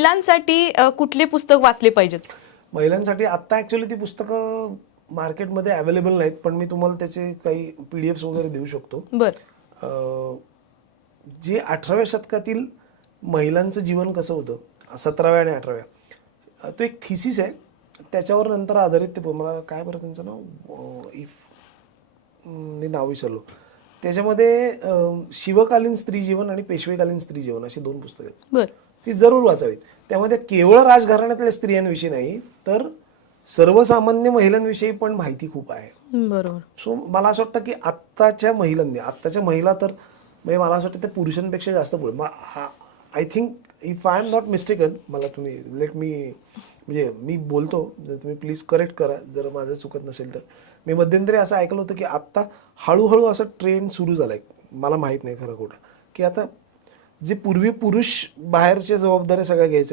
महिलांसाठी कुठले पुस्तक वाचले पाहिजेत? महिलांसाठी आत्ता ॲक्च्युली ती पुस्तकं मार्केटमध्ये अवेलेबल नाहीत, पण मी तुम्हाला त्याचे काही PDF वगैरे देऊ शकतो. बरं. जे 18व्या शतकातील महिलांचं जीवन कसं होतं, 17व्या आणि 18व्या, तो एक थिसिस आहे. त्याच्यावर नंतर आधारित ते मला काय बरं त्यांचं नाव, मी नाव विसरलो. त्याच्यामध्ये शिवकालीन स्त्री जीवन आणि पेशवेकालीन स्त्री जीवन अशी 2 पुस्तकं आहेत. बरं. ती जरूर वाचावीत. त्यामध्ये केवळ राजघराण्यातल्या स्त्रियांविषयी नाही, तर सर्वसामान्य महिलांविषयी पण माहिती खूप आहे. बरोबर. सो मला असं वाटतं की आत्ताच्या महिला तर म्हणजे मला असं वाटतं त्या पुरुषांपेक्षा जास्त पुढे. I think if I am not mistaken, मला तुम्ही म्हणजे मी बोलतो, जर तुम्ही प्लीज करेक्ट करा जर माझं चुकत नसेल तर. मी मध्यंतरी असं ऐकलं होतं की आत्ता हळूहळू असं ट्रेंड सुरू झालाय, मला माहित नाही खरं खोटं, की आता जे पूर्वी पुरुष बाहेरच्या जबाबदाऱ्या सगळ्या घ्यायचे